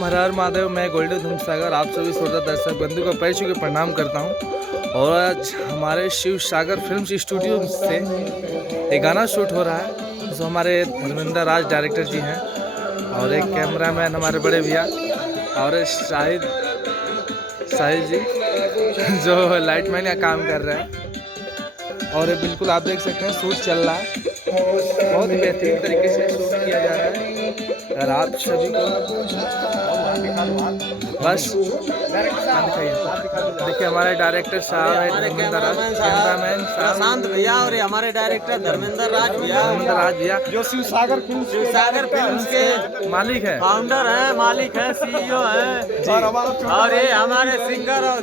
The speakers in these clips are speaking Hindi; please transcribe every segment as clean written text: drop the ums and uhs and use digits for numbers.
हर हर महादेव। मैं गोल्डन धूमसागर आप सभी श्रोता दर्शक बंधु को पैर छू के प्रणाम करता हूं। और आज हमारे शिव सागर फिल्म्स स्टूडियो से एक गाना शूट हो रहा है जो हमारे धर्मेंद्र राज डायरेक्टर जी हैं और एक कैमरामैन हमारे बड़े भैया और शाहिद जी जो लाइटमैन का काम कर रहे हैं। और ये बिल्कुल आप देख सकते हैं शूट चल रहा है, बहुत ही बेहतरीन तरीके से शूट किया जा रहा है। अगर आप सभी को बस देखिए हमारे डायरेक्टर साहब है कैमरामैन प्रशांत भैया और हमारे डायरेक्टर धर्मेंद्र राज भैया जो शिव सागर फिल्म्स के मालिक है, फाउंडर है, मालिक है, सीईओ है और ये हमारे सिंगर और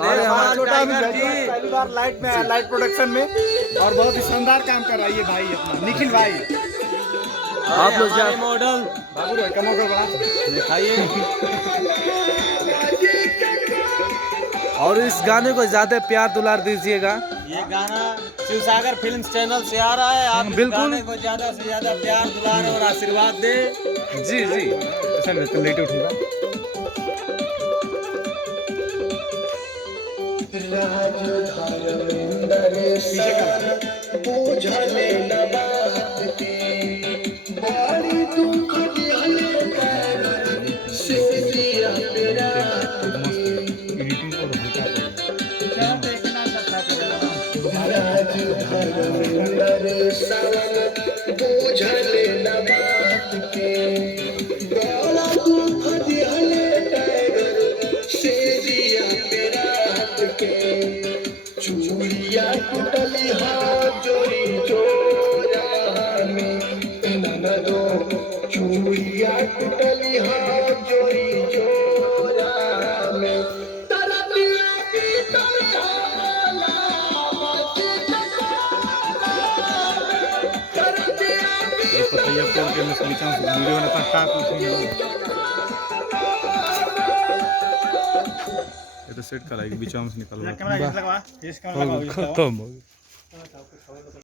छोटा जी पहली बार लाइट में लाइट प्रोडक्शन में और बहुत ही शानदार काम कर रहा है ये भाई अपना निखिल भाई। आप लोग हमारे मॉडल बाबू भाई कमो कर बड़ा दिखाइए। और इस गाने को ज्यादा प्यार दुलार दीजिएगा। ये गाना शिव सागर फिल्म्स चैनल से आ रहा है, आप बिल्कुल गाने को ज्यादा से ज्यादा प्यार दुलार और आशीर्वाद दे। जी जी सर तो लेट उठूंगा। चूड़िया टूटली हाथ जोड़ी जोरा में ननदो चूड़िया टूटली हाथ जोड़ी जोरा में तरतिया की तरहाला ये पतैया पोल के मैं सोचा वीडियो बनाता टाप ये तो सेट कराएगी बीच में से निकलवा खत्म हो गया।